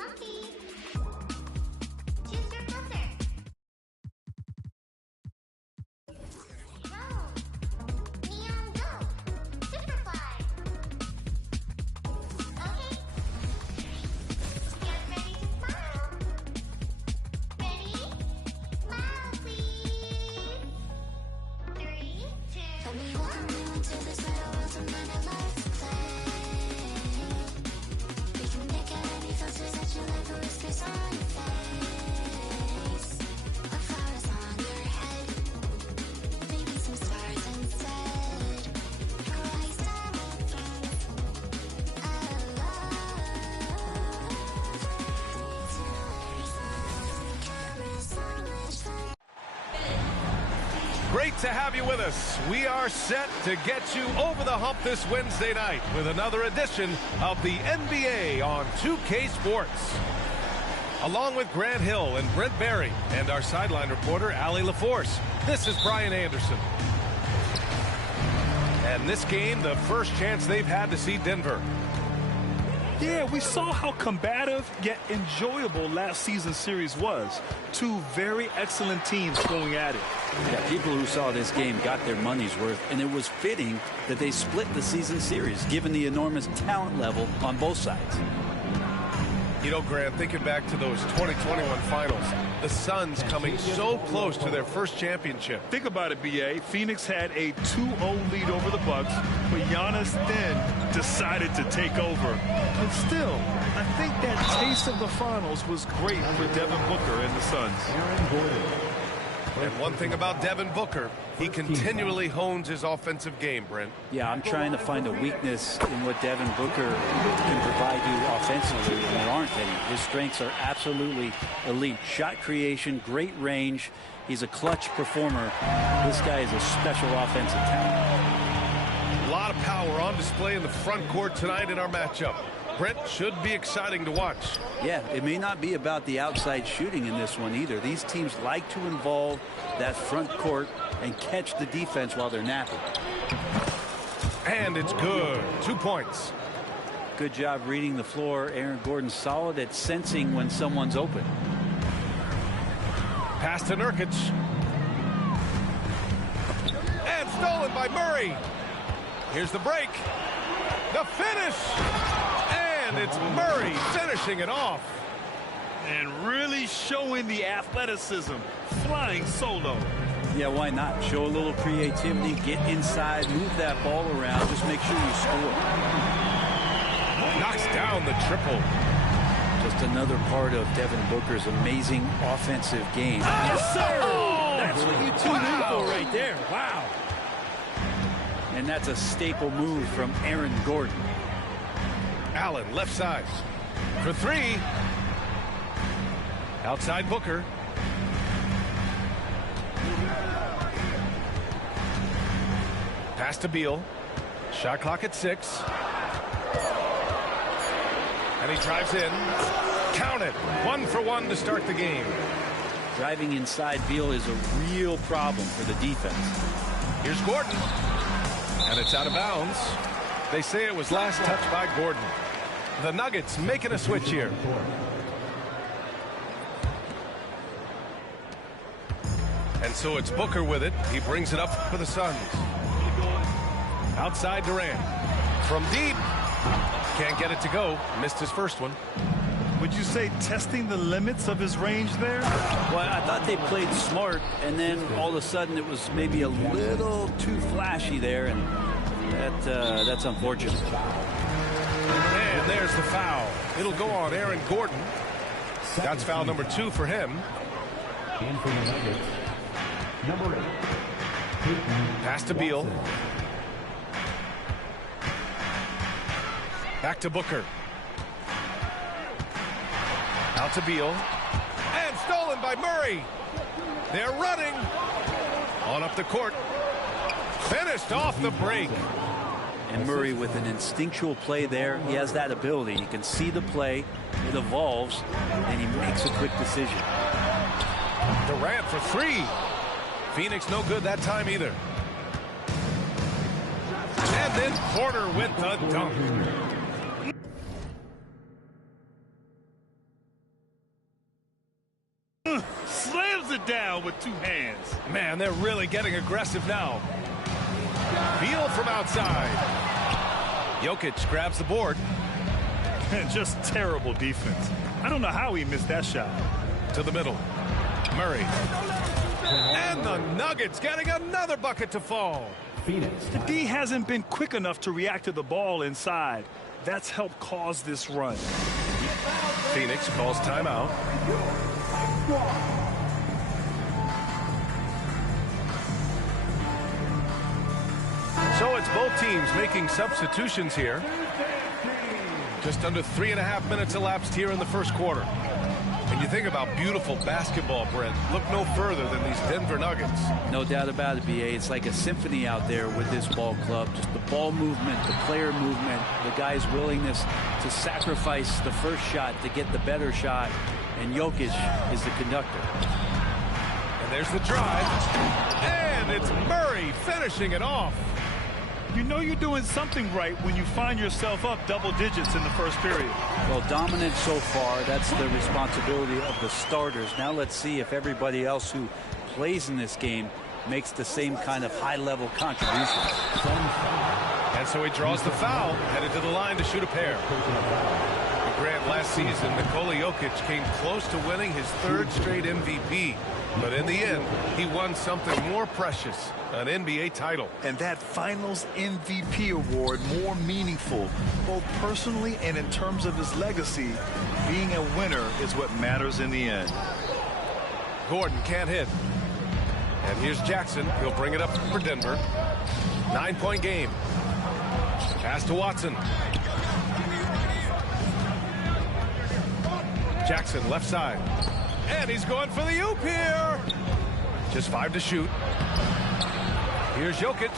Monkey. Choose your filter. Roam. Neon go. Superfly. Okay. Get ready to smile. Ready? Smile, please. 3, 2. Let me welcome you into this little world of mine I love to play. We can make out any filters that you like, or whiskers on your face. Or flowers on your head. Maybe some stars instead. Or ice diamonds. I love cameras, so much fun. Great to have you with us. We are set to get you over the hump this Wednesday night with another edition of the NBA on 2K Sports. Along with Grant Hill and Brent Barry and our sideline reporter, Allie LaForce, this is Brian Anderson. And this game, the first chance they've had to see Denver. Yeah, we saw how combative yet enjoyable last season's series was. Two very excellent teams going at it. Yeah, people who saw this game got their money's worth, and it was fitting that they split the season series, given the enormous talent level on both sides. You know, Grant, thinking back to those 2021 finals, the Suns coming so close to their first championship. Think about it, B.A. Phoenix had a 2-0 lead over the Bucks, but Giannis then decided to take over. But still, I think that taste of the finals was great for Devin Booker and the Suns. And one thing about Devin Booker, he continually hones his offensive game, Brent. Yeah, I'm trying to find a weakness in what Devin Booker can provide you offensively, and there aren't any. His strengths are absolutely elite. Shot creation, great range. He's a clutch performer. This guy is a special offensive talent. A lot of power on display in the front court tonight in our matchup. Brent, should be exciting to watch. Yeah, it may not be about the outside shooting in this one either. These teams like to involve that front court and catch the defense while they're napping. And it's good. 2 points. Good job reading the floor. Aaron Gordon solid at sensing when someone's open. Pass to Nurkic. And stolen by Murray. Here's the break. The finish. And it's Murray finishing it off. And really showing the athleticism, flying solo. Yeah, why not? Show a little creativity, get inside, move that ball around, just make sure you score. Knocks down the triple. Just another part of Devin Booker's amazing offensive game. Yes, sir! That's what you tune in for right there. Wow. And that's a staple move from Aaron Gordon. Allen, left side. For three. Outside Booker. Pass to Beal. Shot clock at 6. And he drives in. Count it. 1 for 1 to start the game. Driving inside Beal is a real problem for the defense. Here's Gordon. And it's out of bounds. They say it was last touched by Gordon. The Nuggets making a switch here. And so it's Booker with it. He brings it up for the Suns. Outside Durant. From deep. Can't get it to go. Missed his first one. Would you say testing the limits of his range there? Well, I thought they played smart, and then all of a sudden it was maybe a little too flashy there, and that's unfortunate. And there's the foul. It'll go on Aaron Gordon. That's foul number 2 for him. And for the Nuggets, number 8. Pass to Beal. Back to Booker. Out to Beal. And stolen by Murray. They're running. On up the court. Finished off the break. And Murray with an instinctual play there. He has that ability. You can see the play. It evolves. And he makes a quick decision. Durant for 3. Phoenix no good that time either. And then Porter with the dunk. pulls it down with 2 hands. Man, they're really getting aggressive now. Beal from outside. Jokic grabs the board. Just terrible defense. I don't know how he missed that shot. To the middle. Murray. And the Nuggets getting another bucket to fall. Phoenix. The D hasn't been quick enough to react to the ball inside. That's helped cause this run. Phoenix calls timeout. So it's both teams making substitutions here. Just under 3.5 minutes elapsed here in the first quarter. And you think about beautiful basketball, Brent. Look no further than these Denver Nuggets. No doubt about it, BA. It's like a symphony out there with this ball club. Just the ball movement, the player movement, the guy's willingness to sacrifice the first shot to get the better shot. And Jokic is the conductor. And there's the drive. And it's Murray finishing it off. You know you're doing something right when you find yourself up double digits in the first period. Well, dominant so far. That's the responsibility of the starters. Now let's see if everybody else who plays in this game makes the same kind of high-level contributions. And so he draws the foul, headed to the line to shoot a pair. Grant, last season, Nikola Jokic came close to winning his 3rd straight MVP. But in the end, he won something more precious, an NBA title. And that Finals MVP award more meaningful, both personally and in terms of his legacy. Being a winner is what matters in the end. Gordon can't hit. And here's Jackson. He'll bring it up for Denver. 9-point game. Pass to Watson. Jackson left side. And he's going for the oop here. Just 5 to shoot. Here's Jokic.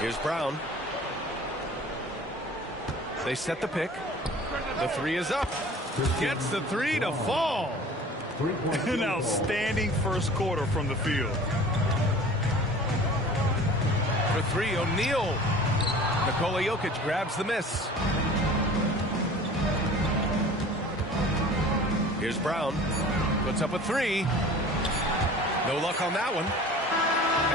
Here's Brown. They set the pick. The 3 is up. Gets the 3 to fall. An outstanding first quarter from the field. For 3, O'Neal. Nikola Jokic grabs the miss. Here's Brown. Puts up a 3. No luck on that one.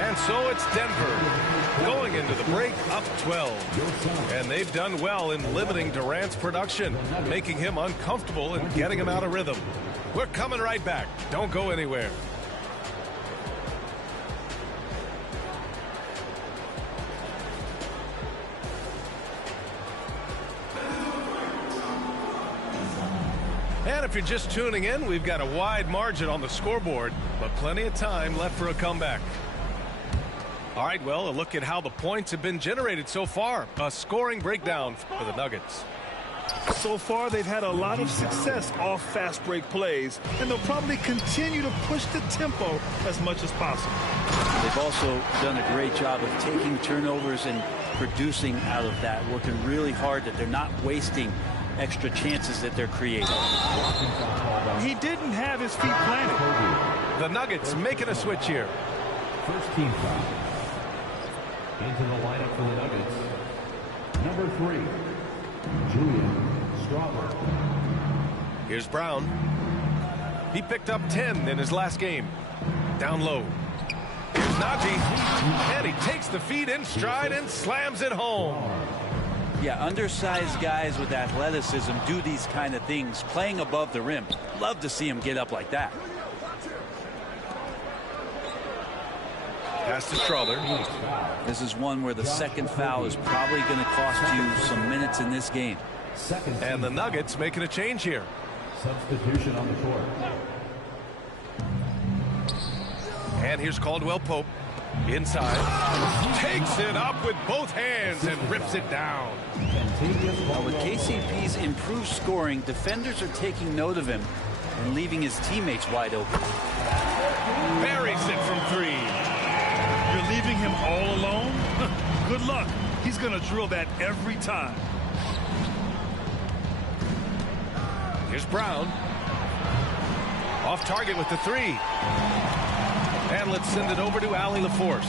And so it's Denver going into the break up 12. And they've done well in limiting Durant's production, making him uncomfortable and getting him out of rhythm. We're coming right back. Don't go anywhere. And if you're just tuning in, we've got a wide margin on the scoreboard, but plenty of time left for a comeback. All right, well, a look at how the points have been generated so far. A scoring breakdown for the Nuggets. So far, they've had a lot of success off fast break plays, and they'll probably continue to push the tempo as much as possible. They've also done a great job of taking turnovers and producing out of that, working really hard that they're not wasting extra chances that they're creating. He didn't have his feet planted. The Nuggets making a switch here. First team foul. Into the lineup for the Nuggets. Number 3, Julian Strawberry. Here's Brown. He picked up 10 in his last game. Down low. Here's Najee. And he takes the feed in stride and slams it home. Yeah, undersized guys with athleticism do these kind of things, playing above the rim. Love to see him get up like that. Pass to Strawler. This is one where the second foul is probably going to cost you some minutes in this game. And the Nuggets making a change here. Substitution on the court. And here's Caldwell Pope. Inside. Takes it up with both hands and rips it down. Now with KCP's improved scoring, defenders are taking note of him and leaving his teammates wide open. Buries it from 3. You're leaving him all alone? Good luck. He's going to drill that every time. Here's Brown. Off target with the 3. And let's send it over to Allie LaForce.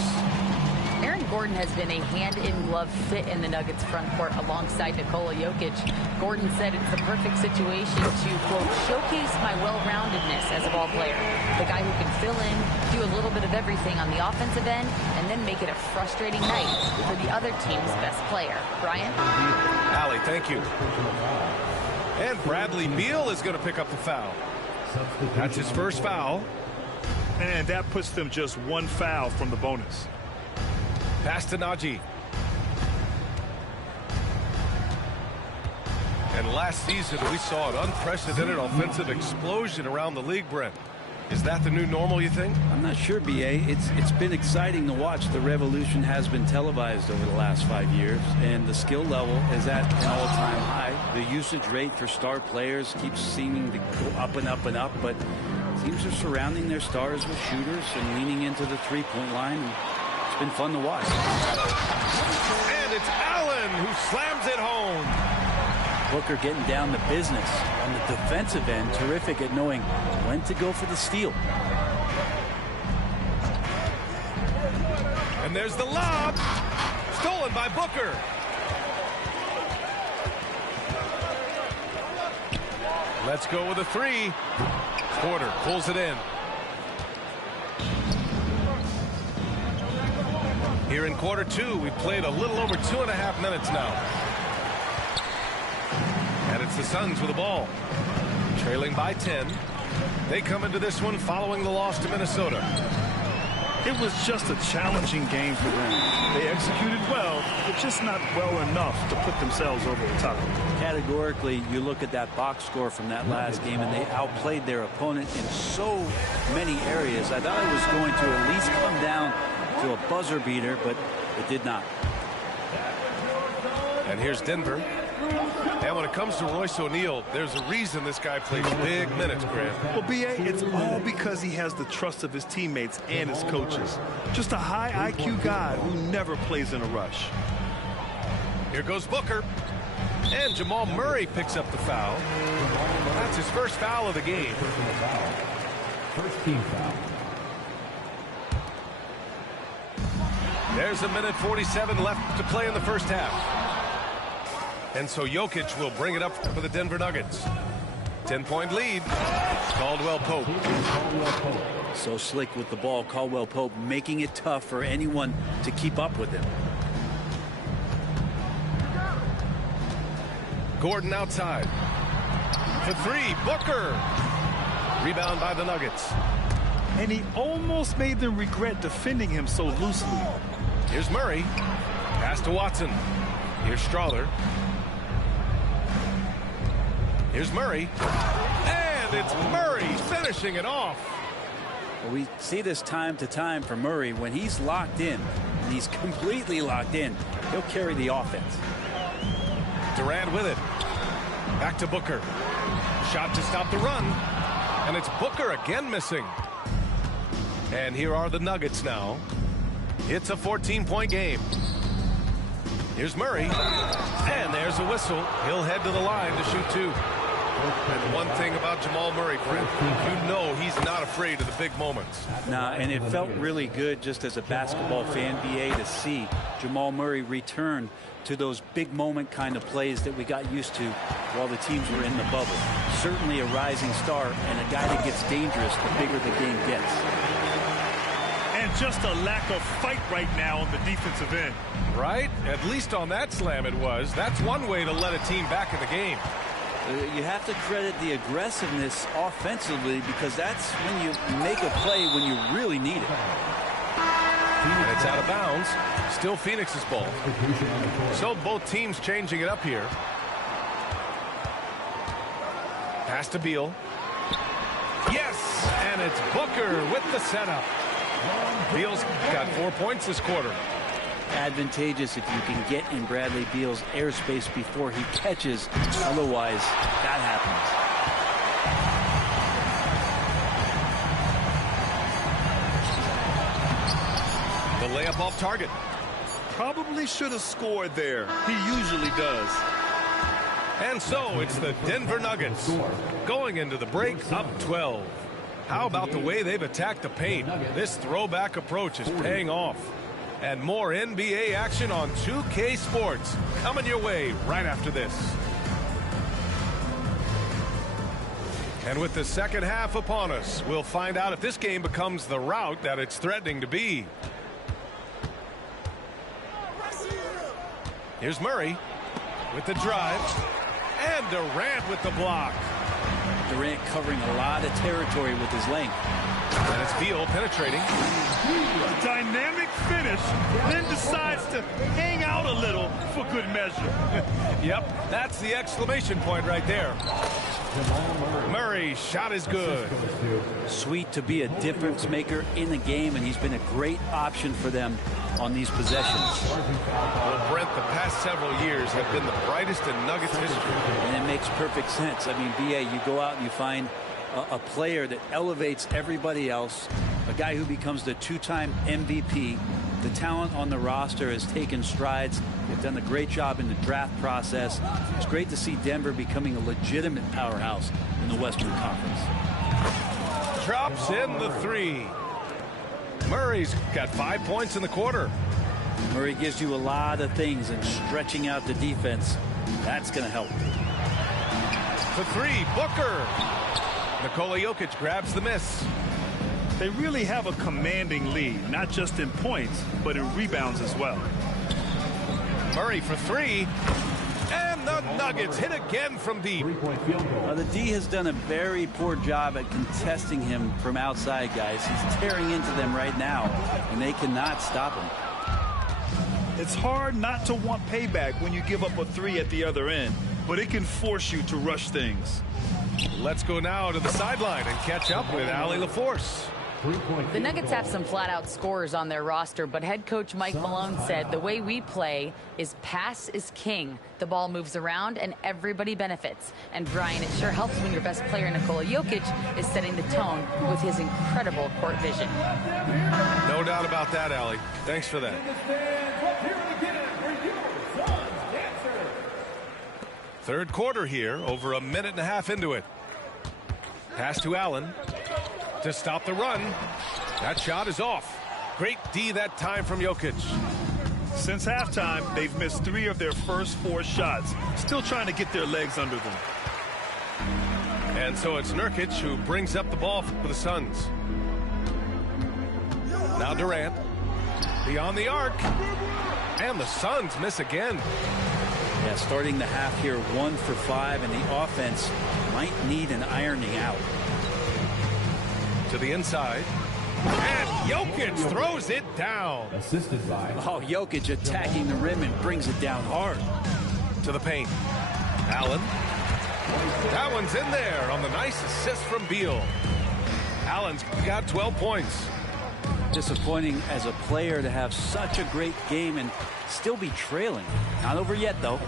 Aaron Gordon has been a hand-in-glove fit in the Nuggets front court alongside Nikola Jokic. Gordon said it's the perfect situation to, quote, showcase my well-roundedness as a ball player. The guy who can fill in, do a little bit of everything on the offensive end, and then make it a frustrating night for the other team's best player. Brian? Allie, thank you. And Bradley Beal is going to pick up the foul. That's his first foul. And that puts them just one foul from the bonus. Pass to Najee. And last season, we saw an unprecedented offensive explosion around the league, Brent. Is that the new normal, you think? I'm not sure, B.A. It's been exciting to watch. The revolution has been televised over the last 5 years, and the skill level is at an all-time high. The usage rate for star players keeps seeming to go up and up and up, but teams are surrounding their stars with shooters and leaning into the three-point line. It's been fun to watch. And it's Allen who slams it home. Booker getting down to business on the defensive end. Terrific at knowing when to go for the steal. And there's the lob. Stolen by Booker. Let's go with a three. Porter pulls it in. Here in quarter two, we played a little over 2.5 minutes now. And it's the Suns with the ball. Trailing by 10. They come into this one following the loss to Minnesota. It was just a challenging game for them. They executed well, but just not well enough to put themselves over the top. Categorically, you look at that box score from that last game, and they outplayed their opponent in so many areas. I thought it was going to at least come down to a buzzer beater, but it did not. And here's Denver. And when it comes to Royce O'Neal, there's a reason this guy plays big minutes, Grant. Well, B.A., it's all because he has the trust of his teammates and his coaches. Just a high IQ guy who never plays in a rush. Here goes Booker. And Jamal Murray picks up the foul. That's his first foul of the game. First team foul. There's a minute 47 left to play in the first half. And so Jokic will bring it up for the Denver Nuggets. 10-point lead. Caldwell Pope. So slick with the ball. Caldwell Pope making it tough for anyone to keep up with him. Gordon outside. For three, Booker. Rebound by the Nuggets. And he almost made them regret defending him so loosely. Here's Murray. Pass to Watson. Here's Strawler. Here's Murray. And it's Murray finishing it off. Well, we see this time to time for Murray. When he's locked in, and he's completely locked in, he'll carry the offense. Durant with it. Back to Booker. Shot to stop the run. And it's Booker again missing. And here are the Nuggets now. It's a 14-point game. Here's Murray. And there's a whistle. He'll head to the line to shoot two. And one thing about Jamal Murray, Brent, you know he's not afraid of the big moments. Nah, and it felt really good just as a basketball fan, BA, to see Jamal Murray return to those big moment kind of plays that we got used to while the teams were in the bubble. Certainly a rising star and a guy that gets dangerous the bigger the game gets. And just a lack of fight right now on the defensive end. Right? At least on that slam it was. That's one way to let a team back in the game. You have to credit the aggressiveness offensively because that's when you make a play when you really need it. And it's out of bounds. Still Phoenix's ball. So both teams changing it up here. Pass to Beal. Yes! And it's Booker with the setup. Beal's got 4 points this quarter. Advantageous if you can get in Bradley Beal's airspace before he catches. Otherwise, that happens. The layup off target. Probably should have scored there. He usually does. And so it's the Denver Nuggets going into the break up 12. How about the way they've attacked the paint? This throwback approach is paying off. And more NBA action on 2K Sports coming your way right after this. And with the second half upon us, we'll find out if this game becomes the rout that it's threatening to be. Here's Murray with the drive. And Durant with the block. Durant covering a lot of territory with his length. And it's Beal penetrating. A dynamic finish, then decides to hang out a little for good measure. Yep, that's the exclamation point right there. Murray's shot is good. Sweet to be a difference maker in the game, and he's been a great option for them on these possessions. Well, Brent, the past several years have been the brightest in Nuggets history. And it makes perfect sense. I mean, BA, you go out and you find a player that elevates everybody else, a guy who becomes the two-time MVP. The talent on the roster has taken strides. They've done a great job in the draft process. It's great to see Denver becoming a legitimate powerhouse in the Western Conference. Drops in the three. Murray's got 5 points in the quarter. Murray gives you a lot of things, and stretching out the defense, that's going to help. For three, Booker. Nikola Jokic grabs the miss. They really have a commanding lead, not just in points, but in rebounds as well. Murray for three. And the Nuggets hit again from deep. The D has done a very poor job at contesting him from outside, guys. He's tearing into them right now, and they cannot stop him. It's hard not to want payback when you give up a three at the other end, but it can force you to rush things. Let's go now to the sideline and catch up with Allie LaForce. The Nuggets have some flat-out scorers on their roster, but head coach Mike Malone said the way we play is pass is king. The ball moves around and everybody benefits. And Brian, it sure helps when your best player, Nikola Jokic, is setting the tone with his incredible court vision. No doubt about that, Allie. Thanks for that. Third quarter here, over a minute and a half into it. Pass to Allen to stop the run. That shot is off. Great D that time from Jokic. Since halftime, they've missed 3 of their first 4 shots. Still trying to get their legs under them. And so it's Nurkic who brings up the ball for the Suns. Now Durant. Beyond the arc. And the Suns miss again. Yeah, starting the half here 1 for 5, and the offense might need an ironing out. To the inside. And Jokic throws it down. Assisted by. Oh, Jokic attacking the rim and brings it down hard. To the paint. Allen. That one's in there on the nice assist from Beal. Allen's got 12 points. Disappointing as a player to have such a great game and still be trailing. Not over yet, though.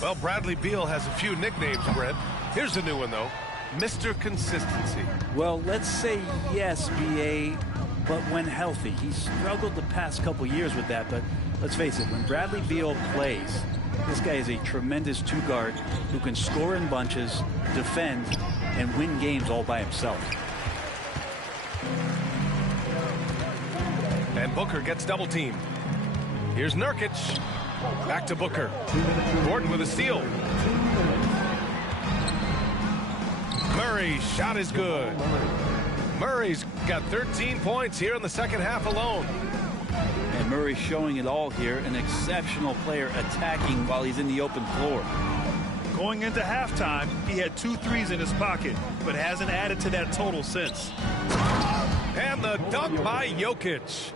Well, Bradley Beal has a few nicknames, Brett. Here's a new one, though. Mr. Consistency. Well, let's say yes, BA, but when healthy. He's struggled the past couple years with that, but let's face it, when Bradley Beal plays, this guy is a tremendous two-guard who can score in bunches, defend, and win games all by himself. And Booker gets double-teamed. Here's Nurkic. Back to Booker. Gordon with a steal. Murray's shot is good. Murray's got 13 points here in the second half alone. And Murray showing it all here. An exceptional player attacking while he's in the open floor. Going into halftime, he had 2 threes in his pocket, but hasn't added to that total since. And the dunk by Jokic.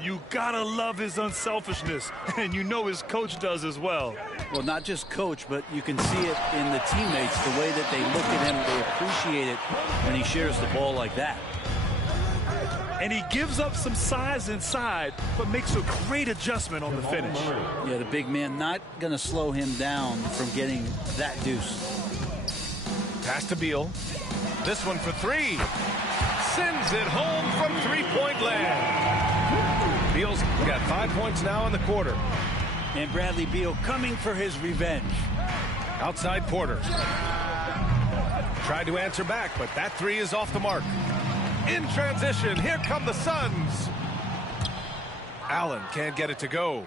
You gotta love his unselfishness, and you know his coach does as well. Well, not just coach, but you can see it in the teammates, the way that they look at him. They appreciate it when he shares the ball like that. And he gives up some size inside, but makes a great adjustment on the finish. Yeah, the big man not going to slow him down from getting that deuce. Pass to Beal. This one for 3. Sends it home from three-point land. Beal's got 5 points now in the quarter. And Bradley Beal coming for his revenge. Outside Porter. Tried to answer back, but that 3 is off the mark. In transition, here come the Suns. Allen can't get it to go.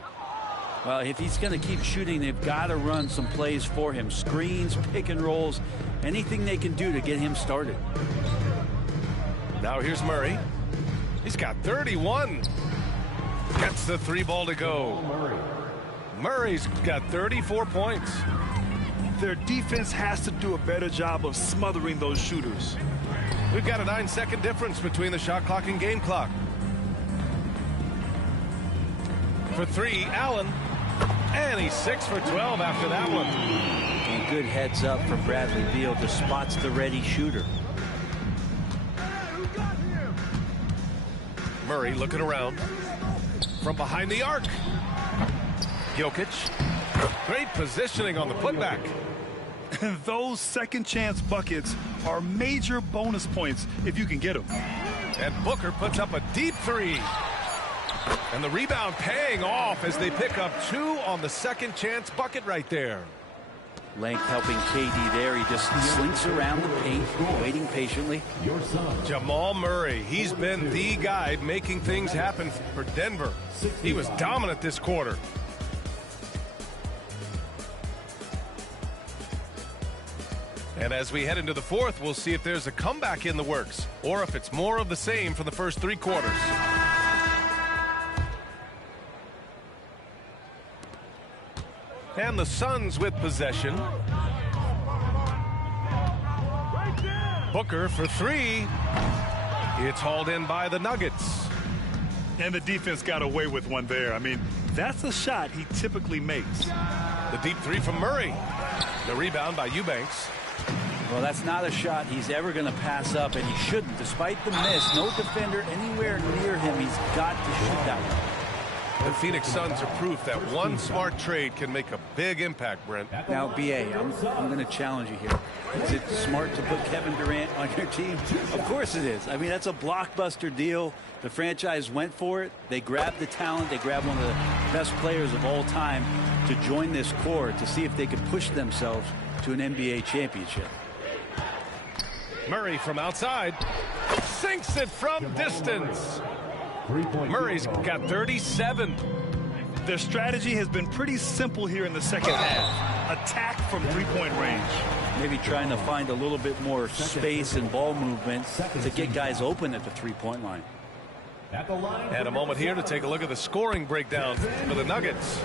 Well, if he's going to keep shooting, they've got to run some plays for him. Screens, pick and rolls, anything they can do to get him started. Now here's Murray. He's got 31. Gets the 3 ball to go. Murray's got 34 points. Their defense has to do a better job of smothering those shooters. We've got a 9-second difference between the shot clock and game clock. For 3, Allen. And he's 6 for 12 after that one. And good heads up from Bradley Beal to spots the ready shooter. Murray looking around. From behind the arc. Jokic. Great positioning on the putback. And those second chance buckets are major bonus points if you can get them. And Booker puts up a deep 3. And the rebound paying off as they pick up 2 on the second chance bucket right there. Length helping KD there. He just slinks around the paint, waiting patiently. Jamal Murray, he's been the guy making things happen for Denver. He was dominant this quarter. And as we head into the 4th, we'll see if there's a comeback in the works or if it's more of the same from the first 3 quarters. And the Suns with possession. Booker for 3. It's hauled in by the Nuggets. And the defense got away with one there. I mean, that's a shot he typically makes. The deep 3 from Murray. The rebound by Eubanks. Well, that's not a shot he's ever going to pass up, and he shouldn't. Despite the miss, no defender anywhere near him. He's got to shoot that one. The Phoenix Suns are proof that one smart trade can make a big impact, Brent. Now, B.A., I'm going to challenge you here. Is it smart to put Kevin Durant on your team? Of course it is. I mean, that's a blockbuster deal. The franchise went for it. They grabbed the talent. They grabbed one of the best players of all time to join this core to see if they could push themselves to an NBA championship. Murray from outside. Sinks it from distance. Murray's got 37. Their strategy has been pretty simple here in the second half. Attack from 3-point range. Maybe trying to find a little bit more space and ball movement to get guys open at the 3-point line. And a moment here to take a look at the scoring breakdown for the Nuggets.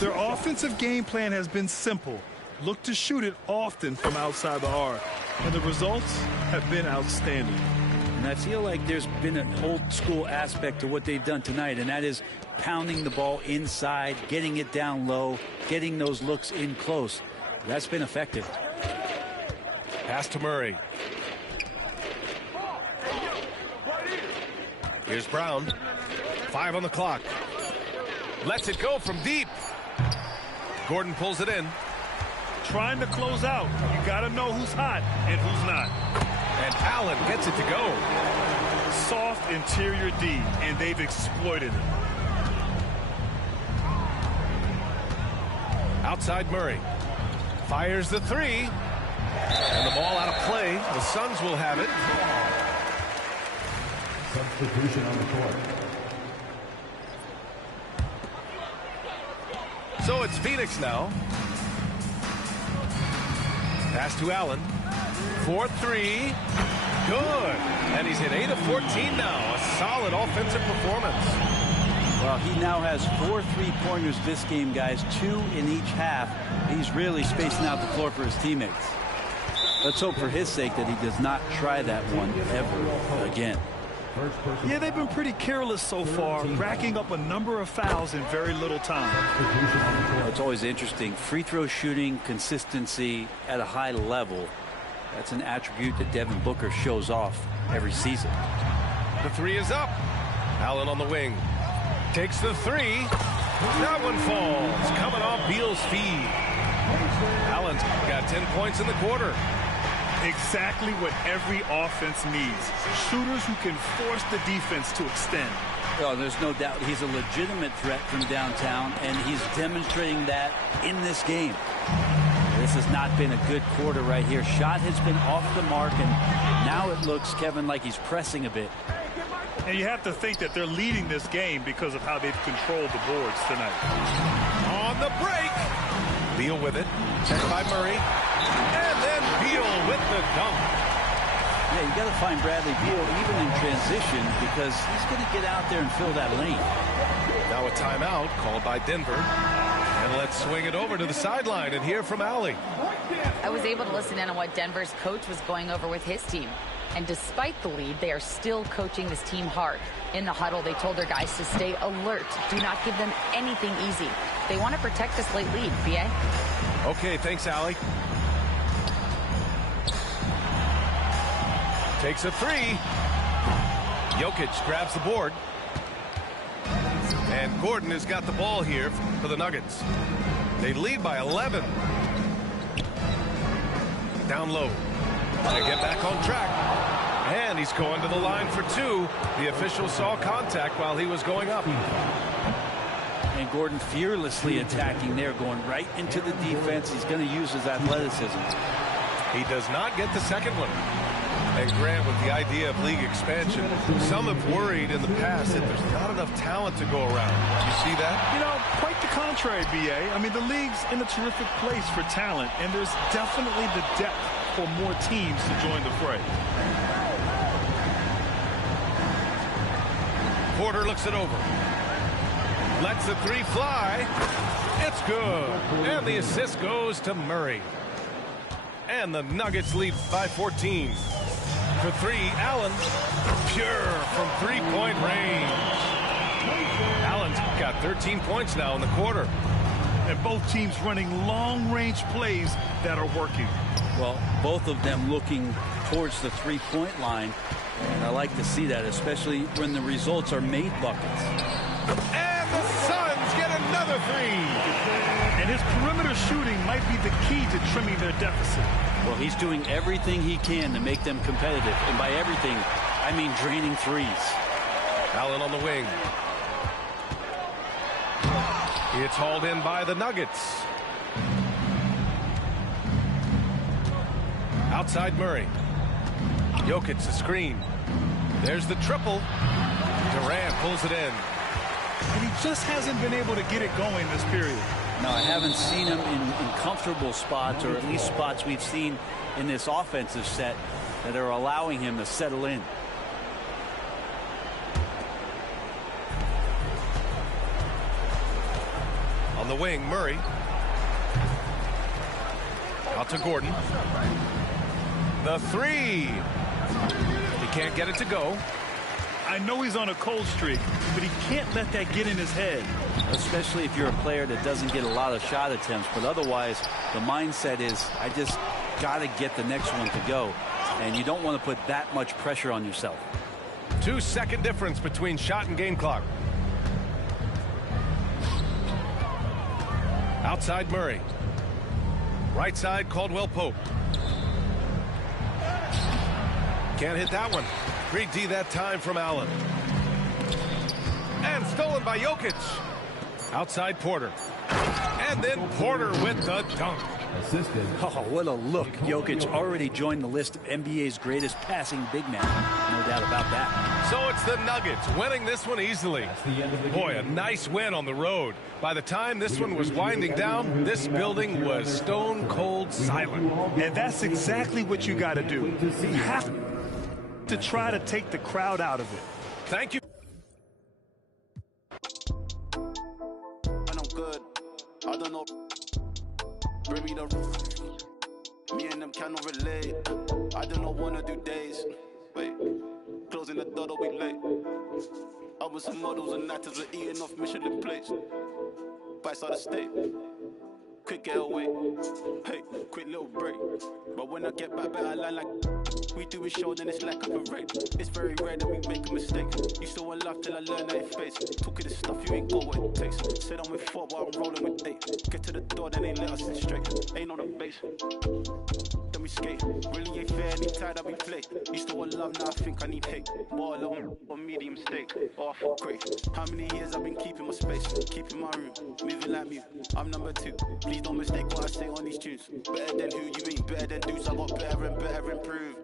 Their offensive game plan has been simple. Look to shoot it often from outside the arc. And the results have been outstanding. And I feel like there's been an old school aspect to what they've done tonight, and that is pounding the ball inside, getting it down low, getting those looks in close. That's been effective. Pass to Murray. Here's Brown. 5 on the clock. Lets it go from deep. Gordon pulls it in. Trying to close out. You got to know who's hot and who's not. And Allen gets it to go. Soft interior D, and they've exploited it. Outside Murray. Fires the 3. And the ball out of play. The Suns will have it. Substitution on the court. So it's Phoenix now. Pass to Allen. 4-3. Good. And he's hit 8 of 14 now. A solid offensive performance. Well, he now has 4 3-pointers this game, guys. 2 in each half. He's really spacing out the floor for his teammates. Let's hope for his sake that he does not try that one ever again. Yeah, they've been pretty careless so far, racking up a number of fouls in very little time. Well, it's always interesting. Free throw shooting, consistency at a high level. That's an attribute that Devin Booker shows off every season. The 3 is up. Allen on the wing. Takes the 3. That one falls. Coming off Beal's feed. Allen's got 10 points in the quarter. Exactly what every offense needs. Shooters who can force the defense to extend. Oh, there's no doubt he's a legitimate threat from downtown, and he's demonstrating that in this game. This has not been a good quarter right here. Shot has been off the mark, and now it looks, Kevin, like he's pressing a bit. And you have to think that they're leading this game because of how they've controlled the boards tonight. On the break. Beal with it. Checked by Murray. And then Beal with the dunk. Yeah, you got to find Bradley Beal even in transition because he's going to get out there and fill that lane. Now a timeout called by Denver. And let's swing it over to the sideline and hear from Allie. I was able to listen in on what Denver's coach was going over with his team. And despite the lead, they are still coaching this team hard. In the huddle, they told their guys to stay alert. Do not give them anything easy. They want to protect this late lead, B.A. Okay, thanks, Allie. Takes a three. Jokic grabs the board. And Gordon has got the ball here for the Nuggets. They lead by 11. Down low. They get back on track. And he's going to the line for two. The official saw contact while he was going up. And Gordon fearlessly attacking there, going right into the defense. He's going to use his athleticism. He does not get the second one. And Grant, with the idea of league expansion, some have worried in the past that there's not enough talent to go around. You see that? You know, quite the contrary, B.A. I mean, the league's in a terrific place for talent, and there's definitely the depth for more teams to join the fray. Porter looks it over. Lets the three fly. It's good. And the assist goes to Murray. And the Nuggets lead by 14. For three, Allen. Pure from three-point range. Allen's got 13 points now in the quarter. And both teams running long-range plays that are working. Well, both of them looking towards the three-point line. And I like to see that, especially when the results are made buckets. And the Suns get another three. And his perimeter shooting might be the key to trimming their deficit. Well, he's doing everything he can to make them competitive. And by everything, I mean draining threes. Allen on the wing. It's hauled in by the Nuggets. Outside Murray. Jokic the screen. There's the triple. Durant pulls it in. And he just hasn't been able to get it going this period. No, I haven't seen him in comfortable spots, or at least spots we've seen in this offensive set that are allowing him to settle in. On the wing, Murray. Out to Gordon. The three. He can't get it to go. I know he's on a cold streak, but he can't let that get in his head. Especially if you're a player that doesn't get a lot of shot attempts. But otherwise, the mindset is, I just got to get the next one to go. And you don't want to put that much pressure on yourself. 2-second difference between shot and game clock. Outside Murray. Right side, Caldwell Pope. Can't hit that one. Great D that time from Allen. And stolen by Jokic. Outside Porter. And then Porter with the dunk. Assisted. Oh, what a look. Jokic already joined the list of NBA's greatest passing big men. No doubt about that. So it's the Nuggets winning this one easily. Boy, a nice win on the road. By the time this one was winding down, this building was stone cold silent. And that's exactly what you got to do. You have to try to take the crowd out of it. Thank you. And I'm good. I don't know. Bring me the roof. Me and them cannot relate. I don't know, wanna do days. Wait, closing the door, we late. I was some models and actors are eating off Michelin plates. Bites out of state. Quick getaway. Hey, quick little break. But when I get back, better line like we do a show, then it's like a parade. It's very rare that we make a mistake. You still want love till I learn that it face. Talking this stuff, you ain't got what it takes. Said I'm with 4, but I'm rolling with 8. Get to the door, then they let us in straight. Ain't on the base. Then we skate. Really ain't fair, any tie that we play. You still want love, now I think I need hate. More alone or medium steak. Oh, I feel great. How many years I've been keeping my space, keeping my room, moving like me. I'm number 2. Please don't mistake what I say on these tunes. Better than who, you ain't better than dudes. I got better and better improve.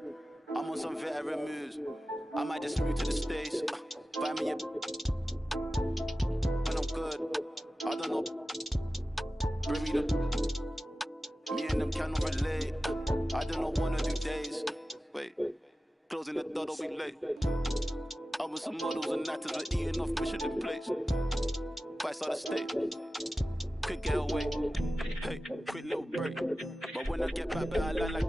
I'm on on some veteran moves. I might just move to the States. Buy me a when I'm good. I don't know. Bring me the. Me and them cannot relate. I don't know, wanna do days. Wait, closing the door, don't be late. I'm with some models and actors, we're eating off Michelin plates. 5-star state. Quick getaway. Hey, quick little break. But when I get back, better line like.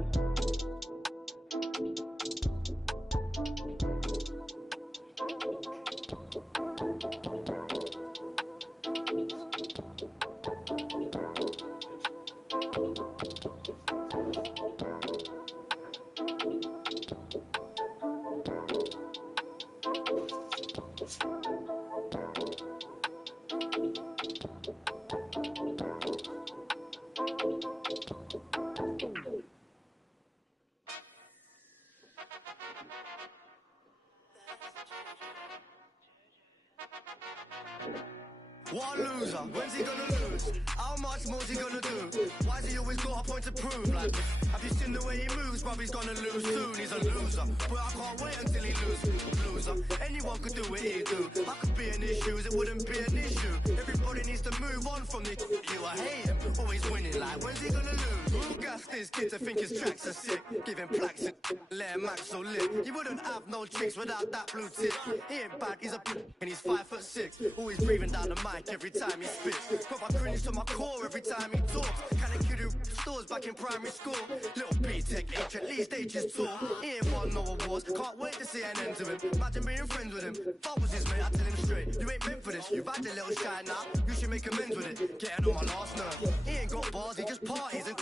What loser? When's he gonna lose? How much more's he gonna do? Why's he always got a point to prove? Like, have you seen the way he moves? Bruv, he's gonna lose soon. He's a loser, but I can't wait until he loses. Loser, anyone could do what he do. I could be in his shoes, it wouldn't be an issue. Everybody needs to move on from the you. I hate him, always winning. Like, when's he gonna lose? Who gassed this kid to think his tracks are sick? Give him plaques and let him act so lit. He wouldn't have no chicks without that blue tip. He ain't bad, he's a and he's 5'6". Always breathing down the mic every time he spits. Got my cringe to my core every time he talks. Kinda kid who stores back in primary school. Little B-Tech H, at least H is tall. He ain't won no awards, can't wait to see an end to him. Imagine being friends with him. If I was his mate, I'd tell him straight. You ain't meant for this, you've had a little shine now. You should make amends with it, getting on my last nerve. He ain't got bars, he just parties and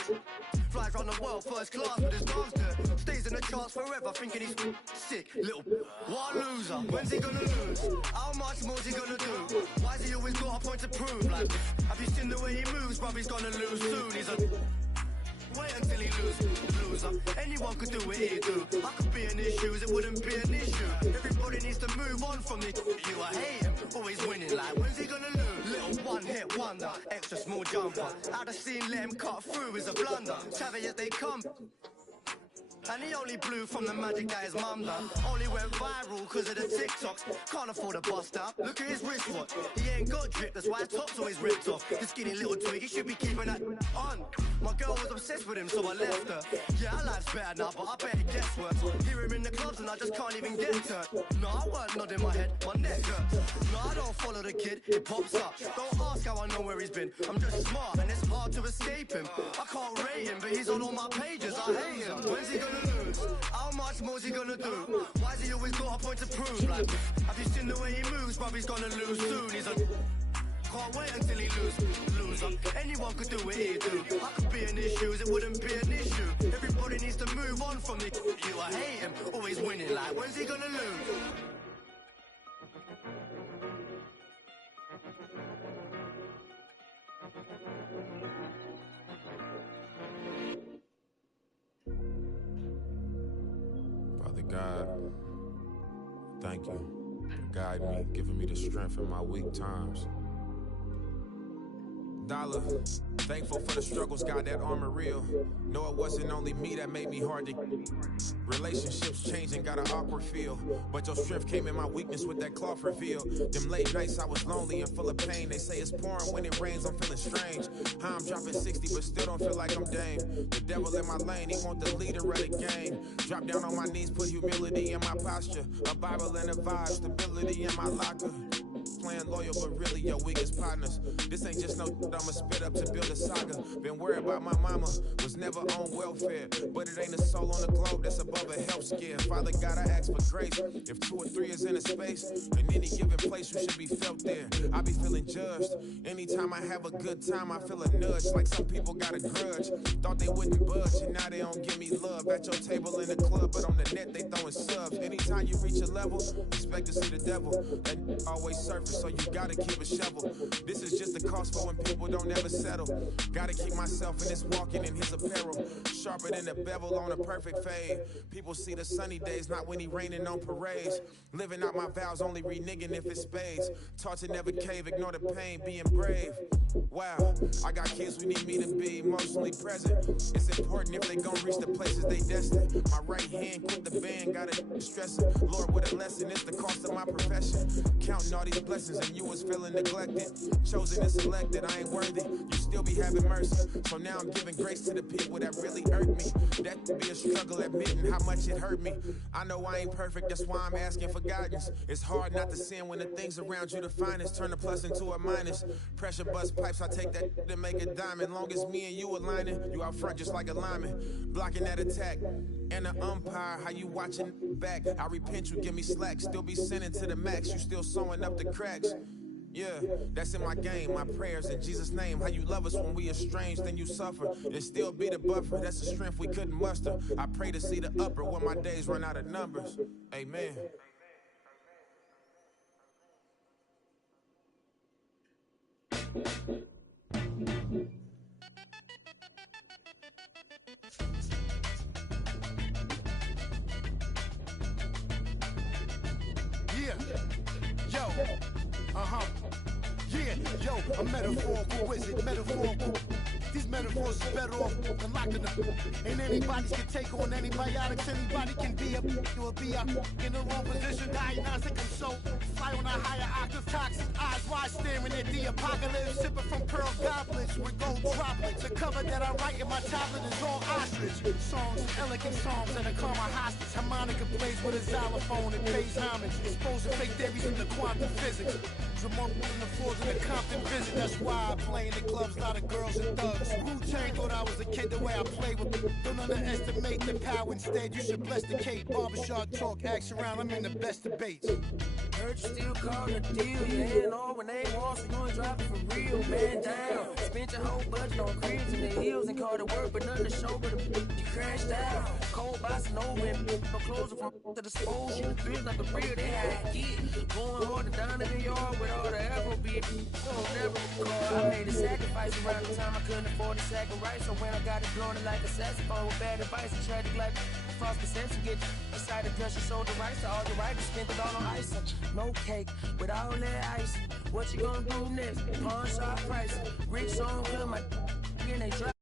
flies around the world first class with his dogs there. Stays in the charts forever, thinking he's sick. Little, what a loser. When's he gonna lose? How much more's he gonna do? Why's he always got a point to prove? Like, have you seen the way he moves? Bruv, he's gonna lose soon. He's a wait until he loses. Loser, anyone could do what he do. I could be in his shoes, it wouldn't be an issue. Everybody needs to move on from the you. I hate him, always winning. Like, when's he gonna lose? Little one-hit wonder, extra small jumper. Out of scene, let him cut through is a blunder. Savage as they come. And he only blew from the magic that his mum done. Only went viral cause of the TikToks. Can't afford a bust up. Look at his wristwatch. He ain't got drip, that's why his top's always ripped off. The skinny little twig, he should be keeping that on. My girl was obsessed with him, so I left her. Yeah, her life's better now, but I bet it gets worse. Hear him in the clubs and I just can't even get turned. No, I weren't nodding my head, my neck hurts. No, I don't follow the kid, it pops up. Don't ask how I know where he's been. I'm just smart and it's hard to escape him. I can't rate him, but he's on all my pages. I hate him. When's he gonna lose? How much more's he gonna do? Why's he always got a point to prove? Like, have you seen the way he moves? Bruv, he's gonna lose soon. He's a can't wait until he loses. Loser, anyone could do what he do. I could be in his shoes, it wouldn't be an issue. Everybody needs to move on from the you. I hate him, always winning. Like, when's he gonna lose? Father God, thank you for guiding me, giving me the strength in my weak times. Dollar, thankful for the struggles, God, that armor real. No, it wasn't only me that made me hard to. Relationships changing, got an awkward feel. But your strength came in my weakness with that cloth reveal. Them late nights I was lonely and full of pain. They say it's pouring when it rains, I'm feeling strange. How I'm dropping 60 but still don't feel like I'm Dame. The devil in my lane, he want the leader of the game. Drop down on my knees, put humility in my posture. A Bible and a vibe, stability in my locker. Playing loyal, but really your weakest partners. This ain't just no I'ma spit up to build a saga. Been worried about my mama, was never on welfare. But it ain't a soul on the globe that's above a health scare. Father God, I ask for grace. If 2 or 3 is in a space, in any given place, you should be felt there. I be feeling judged. Anytime I have a good time, I feel a nudge. Like some people got a grudge. Thought they wouldn't budge, and now they don't give me love. At your table in the club, but on the net, they throwing subs. Anytime you reach a level, expect to see the devil. That always surface, so you gotta keep a shovel. This is just the cost for when people don't ever settle. Gotta keep myself in this walking in his apparel. Sharper than a bevel on a perfect fade. People see the sunny days, not when he raining on parades. Living out my vows, only reneging if it's spades. Taught to never cave, ignore the pain, being brave. Wow, I got kids who need me to be emotionally present. It's important if they gon' reach the places they destined. My right hand quit the band, got it stressing. Lord, what a lesson, it's the cost of my profession. Counting all these blessings and you was feeling neglected. Chosen and selected, I ain't worthy. You still be having mercy. So now I'm giving grace to the people that really hurt me. That could be a struggle admitting how much it hurt me. I know I ain't perfect, that's why I'm asking for guidance. It's hard not to sin when the things around you define us. Turn a plus into a minus. Pressure bust pipes, I take that to make a diamond. Long as me and you aligning, you out front just like a lineman. Blocking that attack. And the umpire, how you watching back? I repent, you give me slack. Still be sending to the max, you still sewing up the cracks. Yeah, that's in my game, my prayers in Jesus' name. How you love us when we estranged, then you suffer. And still be the buffer, that's the strength we couldn't muster. I pray to see the upper when my days run out of numbers. Amen. Yeah, yo, yeah, yo, a metaphorical wizard, metaphorical. These metaphors is better off than locking them. Ain't anybody can take on antibiotics, anybody can be up, you'll be up in the wrong position, diagnostic and so fly on a higher octave, toxic, eyes wide staring at the apocalypse, sipping from pearl goblets with gold droplets. The cover that I write in my tablet is all ostrich. Songs, elegant songs, and a calm my hostage. Harmonica plays with a xylophone and pays homage. Exposing fake theories in the quantum physics. Remote on the floors of the Compton visit. That's why I play in the clubs, a lot of girls and thugs. Wu-Tang thought I was a kid the way I play with them. Don't underestimate the power, instead you should bless the Kate. Barbershop talk, action around, I'm in the best debates. Heard you still calling a deal, you ain't on when they want, so you ain't dropping for real, man down. Spent your whole budget on cribs and the heels and called it work, but nothing to show, but you crashed out. Cold bossing over and no clothes from to dispose. You feel like a real, they had get. Going hard and down in the yard with all the Afrobeat. Don't never recall. I made a sacrifice around the time I couldn't afford a sack of rice. So when I got it blowing like a saxophone with bad advice, a tragic life. False perception, get decided pressure, sold the rights to all the writers, spent it all on ice. No cake with all that ice. What you gonna do next? Pawn shop price. Rich on good, my and they drop.